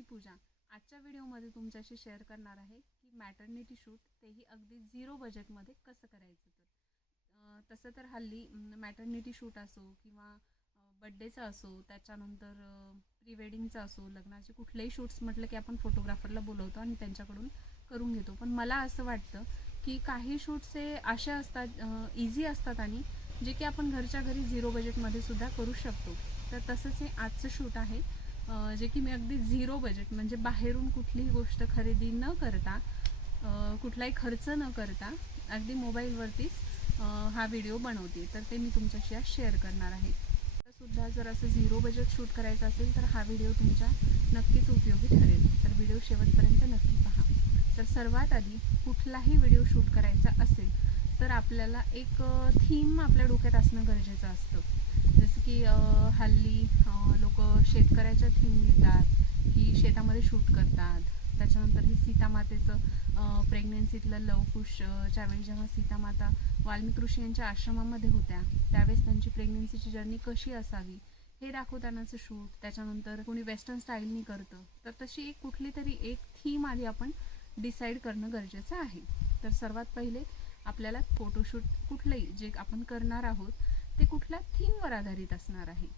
मी पूजा. आजच्या व्हिडिओमध्ये तुमच्याशी शेअर करणार आहे की मॅटर्निटी शूट तेही अगदी 0 बजेटमध्ये कसं करायचं. तसं तर हल्ली मॅटर्निटी शूट असो किंवा बड्डेचा असो, त्याच्यानंतर प्री वेडिंगचा असो, लग्नाचे कुठलेही शूट्स म्हटलं की आपण फोटोग्राफरला बोलवतो आणि त्यांच्याकडून करून घेतो. पण मला असं वाटतं की काही शूट्स हे असे असतात, इझी असतात आणि जे की आपण घरच्या घरी 0 बजेटमध्ये सुद्धा करू शकतो. तर तसंच हे आजचं शूट आहे, जे की मी अगदी 0 बजेट म्हणजे बाहेरून कुठलीही गोष्ट खरेदी न करता, कुठलाही खर्च न करता अगदी मोबाईलवरतीच हा व्हिडिओ बनवते. तर ते मी तुमच्याशी आज शेअर करणार आहे. सुद्धा जर असं 0 बजेट शूट करायचं असेल तर हा व्हिडिओ तुमच्या नक्कीच उपयोगी ठरेल. तर व्हिडिओ शेवटपर्यंत नक्की पहा. तर सर्वात आधी कुठलाही व्हिडिओ शूट करायचा असेल तर आपल्याला एक थीम आपल्या डोक्यात असणं गरजेचं असतं. जसं की हल्ली लोक शेतकऱ्याच्या थीम घेतात की शेतामध्ये शूट करतात. त्याच्यानंतर हे सीतामातेचं प्रेग्नेन्सीतलं लवकुशच्या वेळी जेव्हा सीतामाता वाल्मिक ऋषी यांच्या आश्रमामध्ये होत्या त्यावेळेस त्यांची प्रेग्नेन्सीची जर्नी कशी असावी हे दाखवतानाचं शूट. त्याच्यानंतर कोणी वेस्टर्न स्टाईलनी करतं. तर तशी एक कुठली तरी एक थीम आधी आपण डिसाईड करणं गरजेचं आहे. तर सर्वात पहिले आपल्याला फोटोशूट कुठलंही जे आपण करणार आहोत ते कुठल्या थीमवर आधारित असणार आहे.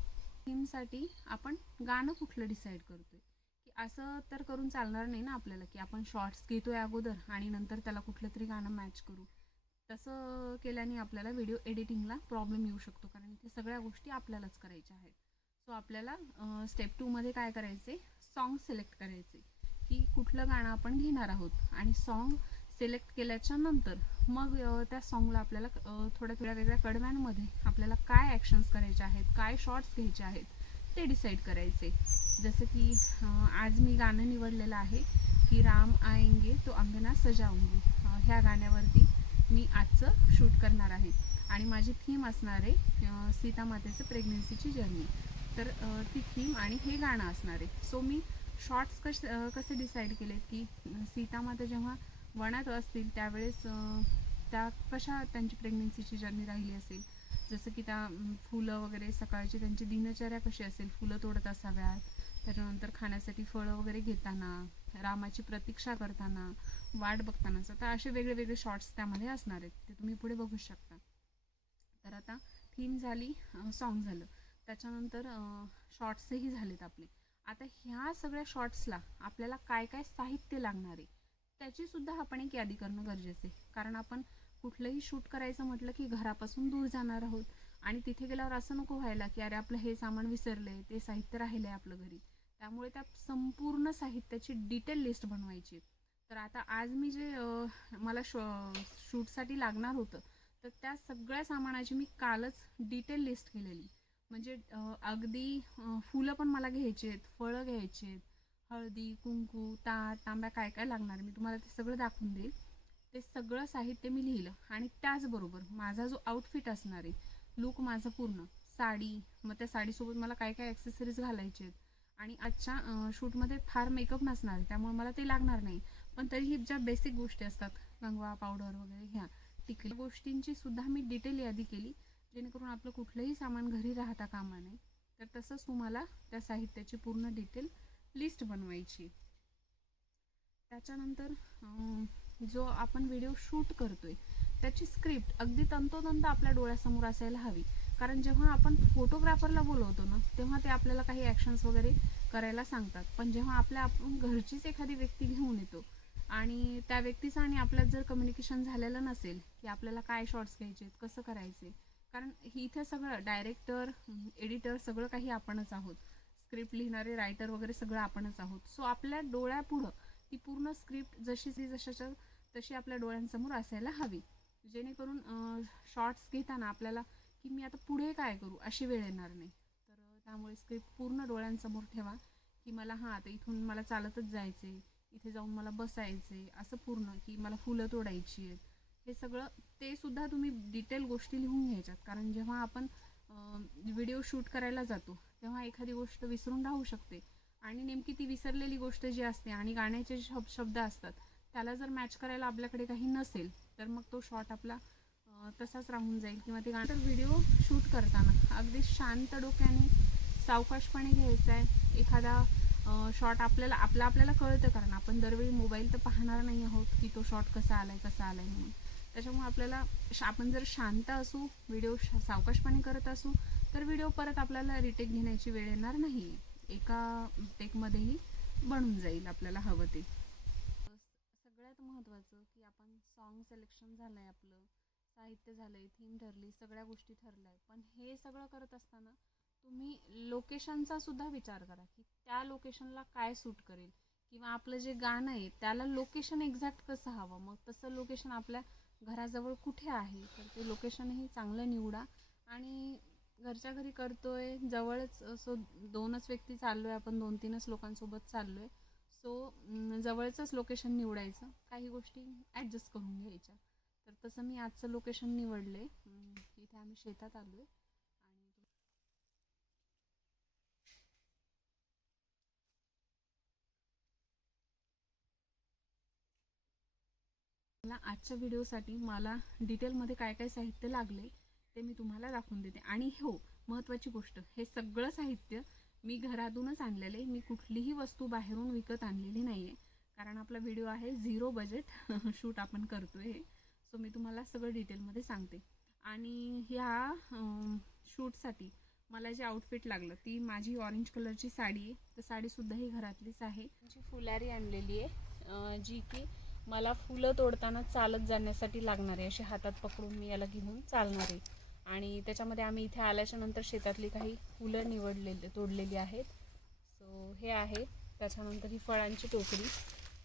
थीमसाठी आपण गाणं कुठलं डिसाईड करतोय की असं तर करून चालणार नाही ना आपल्याला की आपण शॉर्ट्स घेतोय अगोदर आणि नंतर त्याला कुठलं तरी गाणं मॅच करू. तसं केल्याने आपल्याला व्हिडिओ एडिटिंगला प्रॉब्लेम येऊ शकतो, कारण ते सगळ्या गोष्टी आपल्यालाच करायच्या आहेत. सो आपल्याला स्टेप 2मध्ये काय करायचे, सॉन्ग सिलेक्ट करायचे की कुठलं गाणं आपण घेणार आहोत आणि सॉन्ग सिलेक्ट केल्याच्या नंतर मग त्या सॉन्गला आपल्याला थोड्या वेगळ्या कडव्यांमध्ये आपल्याला काय ॲक्शन्स करायचे आहेत, काय शॉर्ट्स घ्यायचे आहेत ते डिसाईड करायचे. जसं की आज मी गाणं निवडलेलं आहे की राम आएंगे तो अंगना सजाऊंगी. ह्या गाण्यावरती मी आजचं शूट करणार आहे आणि माझी थीम असणार आहे सीतामातेचं प्रेग्नेन्सीची जर्नी. तर ती थीम आणि हे गाणं असणार आहे. सो मी शॉर्ट्स कसे डिसाईड केले की सीतामाता जेव्हा वनात असतील त्यावेळेस त्या कशा त्यांची प्रेग्नेन्सीची जर्नी राहिली असेल. जसं की त्या फुलं वगैरे सकाळची त्यांची दिनचर्या कशी असेल, फुलं तोडत असाव्यात, त्याच्यानंतर खाण्यासाठी फळं वगैरे घेताना, रामाची प्रतीक्षा करताना, वाट बघतानाच. तर असे वेगळे वेगळे शॉर्ट्स त्यामध्ये असणार आहेत, ते तुम्ही पुढे बघू शकता. तर आता थीम झाली, सॉन्ग झालं, त्याच्यानंतर शॉर्ट्सही झालेत आपले. आता ह्या सगळ्या शॉर्ट्सला आपल्याला काय काय साहित्य लागणार आहे त्याची सुद्धा आपण एक यादी करणं गरजेचं आहे. कारण आपण कुठलंही शूट करायचं म्हटलं की घरापासून दूर जाणार आहोत आणि तिथे गेल्यावर असं नको व्हायला की अरे आपलं हे सामान विसरलंय, ते साहित्य राहिलं आहे आपलं घरी. त्यामुळे त्या संपूर्ण साहित्याची डिटेल लिस्ट बनवायची. तर आता आज मी जे मला शूटसाठी लागणार होतं तर त्या सगळ्या सामानाची मी कालच डिटेल लिस्ट केलेली. म्हणजे अगदी फुलं पण मला घ्यायची आहेत, फळं घ्यायची आहेत, हळदी कुंकू ताट तांब्या काय काय लागणार मी तुम्हाला ते सगळं दाखवून देईल. ते सगळं साहित्य मी लिहिलं आणि त्याचबरोबर माझा जो आउटफिट असणार आहे, लुक माझं पूर्ण साडी, मग त्या साडीसोबत मला काय काय ॲक्सेसरीज घालायचे आहेत आणि आजच्या शूटमध्ये फार मेकअप नसणार आहे त्यामुळे मला ते लागणार नाही. पण तरीही ज्या बेसिक गोष्टी असतात, कंगवा पावडर वगैरे, ह्या टिकली गोष्टींची सुद्धा मी डिटेल यादी केली जेणेकरून आपलं कुठलंही सामान घरी राहता कामा नये. तर तसंच तुम्हाला त्या साहित्याची पूर्ण डिटेल लिस्ट बनवायची. त्याच्यानंतर जो आपण व्हिडिओ शूट करतोय त्याची स्क्रिप्ट अगदी तंतोतंत आपल्या डोळ्यासमोर असायला हवी. कारण जेव्हा आपण फोटोग्राफरला बोलवतो ना तेव्हा ते आपल्याला काही ॲक्शन्स वगैरे करायला सांगतात, पण जेव्हा आपण घरचीच एखादी व्यक्ती घेऊन येतो आणि त्या व्यक्तीचं आणि आपल्यात जर कम्युनिकेशन झालेलं नसेल की आपल्याला काय शॉर्ट्स घ्यायचे, कसं करायचे, कारण इथे सगळं डायरेक्टर, एडिटर सगळं काही आपणच आहोत, स्क्रिप्ट लिहिणारे रायटर वगैरे सगळं आपणच आहोत. सो आपल्या डोळ्यापुढं ती पूर्ण स्क्रिप्ट जशाच्या तशी आपल्या डोळ्यांसमोर असायला हवी, जेणेकरून शॉर्ट्स घेताना आपल्याला की मी आता पुढे काय करू अशी वेळ येणार नाही. तर त्यामुळे स्क्रिप्ट पूर्ण डोळ्यांसमोर ठेवा की मला आता इथून मला चालतच जायचं आहे, इथे जाऊन मला बसायचं आहे, असं पूर्ण की मला फुलं तोडायची आहेत, हे सगळं ते सुद्धा तुम्ही डिटेल गोष्टी लिहून घ्यायच्यात. कारण जेव्हा आपण व्हिडिओ शूट करायला जातो तेव्हा एखादी गोष्ट विसरून राहू शकते आणि नेमकी ती विसरलेली गोष्ट जी असते आणि गाण्याचे शब्द असतात त्याला जर मॅच करायला आपल्याकडे काही नसेल तर मग तो शॉट आपला तसाच राहून जाईल किंवा ते गाणं. तर व्हिडिओ शूट करताना अगदी शांत डोक्याने सावकाशपणे घ्यायचा आहे. एखादा शॉट आपल्याला कळतं, कारण आपण दरवेळी मोबाईल तर पाहणार नाही आहोत की तो शॉट कसा आलाय म्हणून. त्याच्यामुळे आपल्याला आपण जर शांत असू, व्हिडिओ सावकाशपणे करत असू, तर व्हिडिओ परत आपल्याला रिटेक घेण्याची वेळ येणार नाही. एका टेकमध्येही बनून जाईल आपल्याला हवं ते. सगळ्यात महत्त्वाचं की आपण सॉन्ग सिलेक्शन झालं आहे, आपलं साहित्य झालं आहे, थीम ठरली, सगळ्या गोष्टी ठरल्या आहे. पण हे सगळं करत असताना तुम्ही लोकेशनचा सुद्धा विचार करा की त्या लोकेशनला काय सूट करेल, किंवा आपलं जे गाणं आहे त्याला लोकेशन एक्झॅक्ट कसं हवं. मग तसं लोकेशन आपल्या घराजवळ कुठे आहे, तर ते लोकेशनही चांगलं निवडा. आणि घरच्या घरी करतोय, जवळच, सो 2च व्यक्ती चाललो आहे आपण, 2-3च लोकांसोबत चाललो आहे, सो जवळचंच लोकेशन निवडायचं, काही गोष्टी ॲडजस्ट करून घ्यायच्या. तर तसं मी आजचं लोकेशन निवडलं आहे. इथे आम्ही शेतात आलो आहे. मला आजच्या व्हिडिओसाठी मला डिटेलमध्ये काय काय साहित्य लागले ते मी तुम्हाला दाखवून देते. आणि हो, महत्त्वाची गोष्ट, हे सगळं साहित्य मी घरातूनच आणलेलं आहे. मी कुठलीही वस्तू बाहेरून विकत आणलेली नाही आहे, कारण आपला व्हिडिओ आहे 0 बजेट शूट आपण करतो आहे. सो मी तुम्हाला सगळं डिटेलमध्ये सांगते. आणि ह्या शूटसाठी मला जे आउटफिट लागलं, ती माझी ऑरेंज कलरची साडी आहे. तर साडीसुद्धा ही घरातलीच आहे. फुलारी आणलेली आहे, जी की मला फुलं तोडताना चालत जाण्यासाठी लागणार आहे. अशी हातात पकडून मी याला घेऊन चालणार आहे. आणि त्याच्यामध्ये आम्ही इथे आल्याच्या नंतर शेतातली काही फुलं तोडलेली आहेत. सो हे आहे. त्याच्यानंतर ही फळांची टोकरी,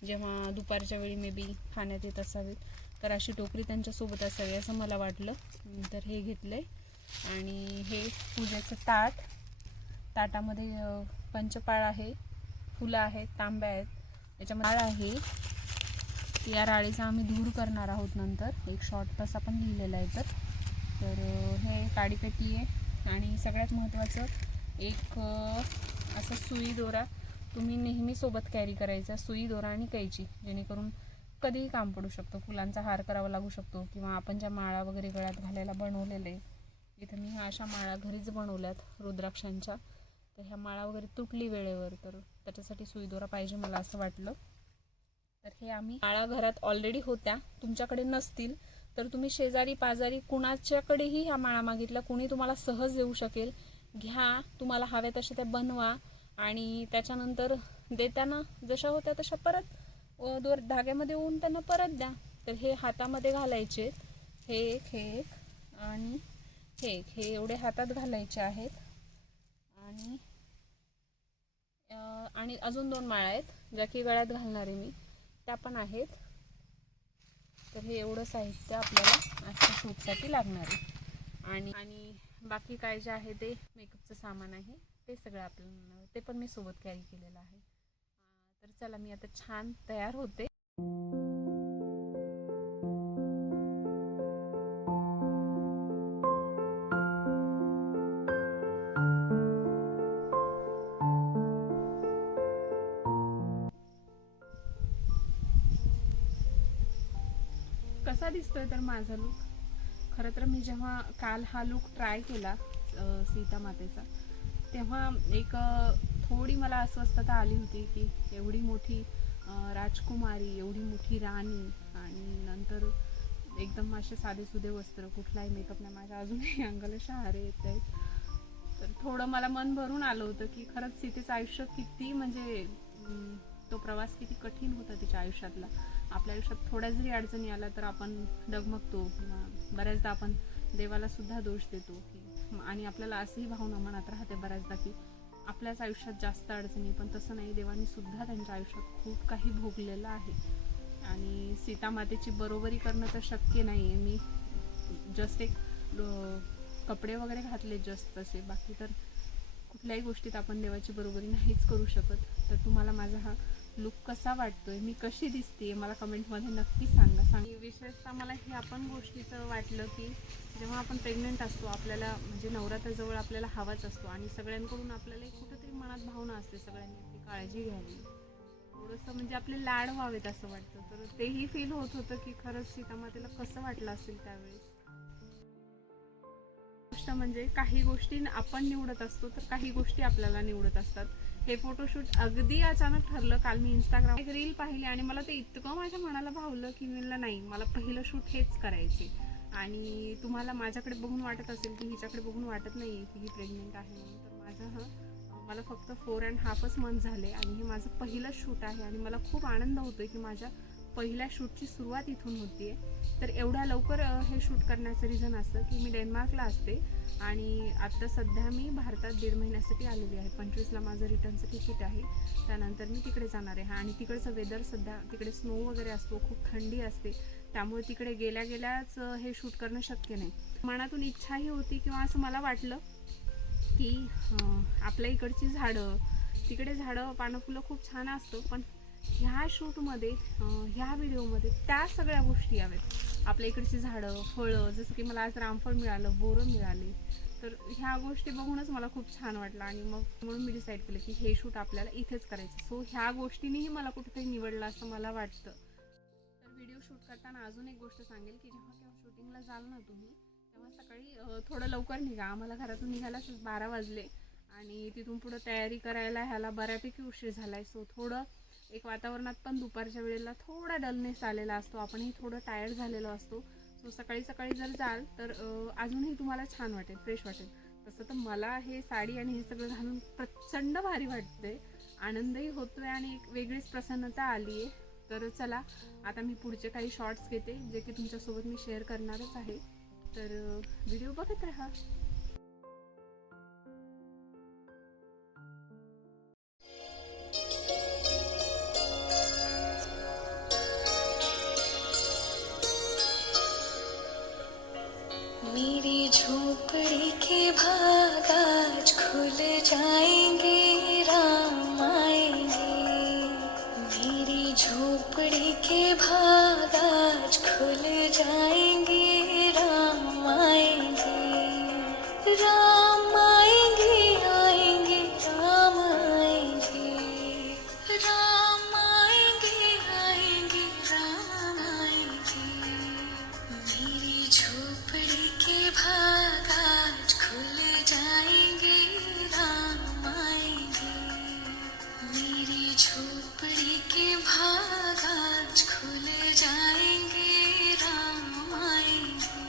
जेव्हा दुपारच्या वेळी मे बी खाण्यात येत असावीत, तर अशी टोकरी त्यांच्यासोबत असावी असं मला वाटलं, तर हे घेतलं आहे. आणि हे पूजेचं ताटामध्ये पंचपाळ आहे, फुलं आहेत, तांब्या आहेत, त्याच्यामध्ये डाळ आहे. या राळीचा आम्ही धूर करणार आहोत नंतर, एक शॉर्ट तसा पण लिहिलेला आहे. तर हे काडीपेटी आहे. आणि सगळ्यात महत्त्वाचं एक असं सुई दोरा तुम्ही नेहमी सोबत कॅरी करायचा, सुई दोरा आणि कैची, जेणेकरून कधीही काम पडू शकतो. फुलांचा हार करावा लागू शकतो, किंवा आपण ज्या माळा वगैरे गळ्यात घालायला बनवलेले, इथं मी ह्या अशा माळा घरीच बनवल्यात रुद्राक्षांच्या. तर ह्या माळा वगैरे तुटली वेळेवर, तर त्याच्यासाठी सुई दोरा पाहिजे मला असं वाटलं. तर हे आम्ही माळा घरात ऑलरेडी होत्या, तुमच्याकडे नसतील तर तुम्ही शेजारी पाजारी कुणाच्याकडेही ह्या माळा मागितल्या, कुणी तुम्हाला सहज देऊ शकेल. घ्या, तुम्हाला हव्या तशा त्या बनवा, आणि त्याच्यानंतर देताना जशा होत्या तशा परत धाग्यामध्ये ओवून त्यांना परत द्या. तर हे हातामध्ये घालायचे, हे एक आणि हे एवढे हातात घालायचे आहेत. आणि अजून 2 माळा आहेत ज्या की गळ्यात घालणार आहे मी, त्या पण आहेत. तर हे एवढं साहित्य आपल्याला आजच्या शूटसाठी लागणार आहे. आणि बाकी काय जे आहे ते मेकअपचं सामान आहे, ते सगळं आपल्याला, ते पण मी सोबत कॅरी केलेलं आहे. तर चला, मी आता छान तयार होते. कसा दिसतोय तर माझा लुक? खरं तर मी जेव्हा काल हा लुक ट्राय केला सीता मातेचा, तेव्हा एक थोडी मला अस्वस्थता आली होती की एवढी मोठी राजकुमारी, एवढी मोठी राणी, आणि नंतर एकदम असे साधेसुधे वस्त्र, कुठलाही मेकअप नाही, माझ्या अजूनही अंगाला शहारे येत आहेत. तर थोडं मला मन भरून आलं होतं की खरंच सीतेचं आयुष्य किती, म्हणजे तो प्रवास किती कठीण होता तिच्या आयुष्यातला. आपल्या आयुष्यात थोड्या जरी अडचणी आल्या तर आपण डगमगतो, किंवा बऱ्याचदा आपण देवाला सुद्धा दोष देतो की, आणि आपल्याला अशीही भावना मनात राहते बऱ्याचदा की आपल्याच आयुष्यात जास्त अडचणी, पण तसं नाही, देवानी सुद्धा त्यांच्या आयुष्यात खूप काही भोगलेलं आहे. आणि सीता मातेची बरोबरी करणं तर शक्य नाही आहे. मी जस्ट एक कपडे वगैरे घातले जस्ट तसे, बाकी तर कुठल्याही गोष्टीत आपण देवाची बरोबरी नाहीच करू शकत. तर तुम्हाला माझा हा लुक कसा वाटतोय, मी कशी दिसते, मला कमेंटमध्ये नक्की सांगा. विशेषतः मला हे आपण गोष्टीचं वाटलं की जेव्हा आपण प्रेग्नंट असतो, आपल्याला म्हणजे नवरात्राजवळ आपल्याला हवाच असतो, आणि सगळ्यांकडून आपल्याला कुठंतरी मनात भावना असते, सगळ्यांनी आपली काळजी घ्यावी, थोडंसं म्हणजे आपले लाड व्हावेत असं वाटतं. तर तेही फील होत होतं की खरंच सीतामातेला कसं वाटलं असेल त्यावेळेस. गोष्ट म्हणजे काही गोष्टी आपण निवडत असतो, तर काही गोष्टी आपल्याला निवडत असतात. हे फोटोशूट अगदी अचानक ठरलं. काल मी इंस्टाग्राम एक रील पाहिली आणि मला ते इतकं माझ्या मनाला भावलं की म्हणलं नाही, मला पहिलं शूट हेच करायचे. आणि तुम्हाला माझ्याकडे बघून वाटत असेल की हिच्याकडे बघून वाटत नाही की ही प्रेग्नेंट आहे म्हणून, तर मला फक्त 4.5 मंथ झाले आणि हे माझं पहिलं शूट आहे. आणि मला खूप आनंद होतो की माझ्या पहिल्या शूटची सुरुवात इथून होती आहे. तर एवढ्या लवकर हे शूट करण्याचं रिझन असं की मी डेन्मार्कला असते आणि आत्ता सध्या मी भारतात 1.5 महिन्यासाठी आलेली आहे. 25ला माझं रिटर्नचं तिकीट आहे. त्यानंतर मी तिकडे जाणार आहे. आणि तिकडचं वेदर सध्या तिकडे स्नो वगैरे असतो, खूप थंडी असते, त्यामुळे तिकडे गेल्याच हे शूट करणं शक्य नाही. मनातून इच्छाही होती किंवा असं मला वाटलं की आपल्या इकडची झाडं, तिकडे झाडं पानं फुलं खूप छान असतं, पण ह्या शूटमध्ये ह्या व्हिडिओमध्ये त्या सगळ्या गोष्टी याव्यात. आपल्या इकडची झाडं, फळं, जसं की मला आज रामफळ मिळालं, बोरं मिळाले, तर ह्या गोष्टी बघूनच मला खूप छान वाटलं. आणि मग म्हणून मी डिसाईड केलं की हे शूट आपल्याला इथेच करायचं. सो ह्या गोष्टींनीही मला कुठेतरी निवडलं असं मला वाटतं. तर व्हिडिओ शूट करताना अजून एक गोष्ट सांगेल की जेव्हा केव्हा शूटिंगला जाल ना तुम्ही, तेव्हा सकाळी थोडं लवकर निघा. आम्हाला घरातून निघायलाच 12 वाजले आणि तिथून पुढं तयारी करायला ह्याला बऱ्यापैकी उशीर झाला आहे. सो थोडं एक वातावरणात पण दुपारच्या वेळेला थोडा डलनेस आलेला असतो, आपणही थोडं टायर्ड झालेलो असतो. सो सकाळी जर जाल तर अजूनही तुम्हाला छान वाटेल, फ्रेश वाटेल. तसं तर मला हे साडी आणि हे सगळं घालून प्रचंड भारी वाटते, आनंदही होतोय आणि एक वेगळीच प्रसन्नता आली आहे. तर चला आता मी पुढचे काही शॉर्ट्स घेते जे की तुमच्यासोबत मी शेअर करणारच आहे. तर व्हिडिओ बघत राहा. मेरी झोपड़ी के भाग आज खुल जाएंगे, राम आएंगे। मेरी झोपड़ी के भाग आज खुल जाएंगे, राम आएंगे। राम आएंगे, आएंगे, राम आएंगे। राम आएंगे, आएंगे, राम आएंगे। मेरी झोपड़ी के भाग आज खुल जाएंगे, राम आएंगे। मेरी झोपड़ी के भाग आज खुल जाएंगे, राम आएंगे।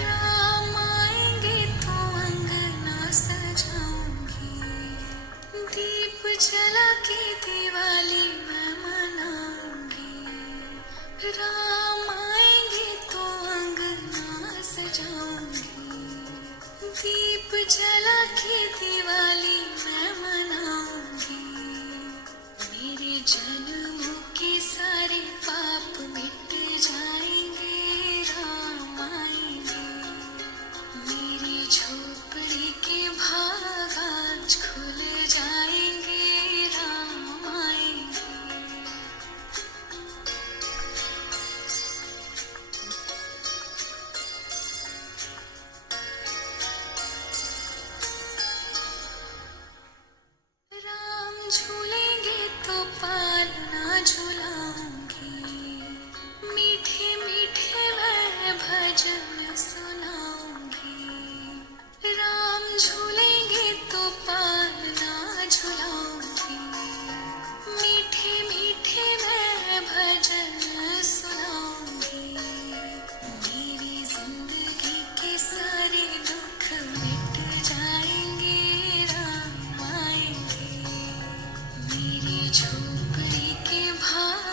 राम आएंगे तो अंगना सजाऊंगी, दीप जला के दिवाली मैं मनाऊंगी। राम आएंगे तो अंगना सजाऊंगी, दीप जला के दिवाली मैं मनाऊंगी। मेरे जन्मों के सारे पाप मिट जाएंगे, राम आएंगे। मेरी झोपड़ी के भाग आज खुल जाएंगे, राम आएंगे। राम झूलेंगे तो पालना झूलाऊंगी, मीठे मीठे मैं भजन सुनाऊंगी। राम झूलेंगे तो पालना झूलाऊंगी, मीठे मीठे मैं भजन सुनाऊंगी। मेरी जिंदगी के सारे दुख मिट जाएंगे, राम आएंगे। मेरी झोपड़ी के भाग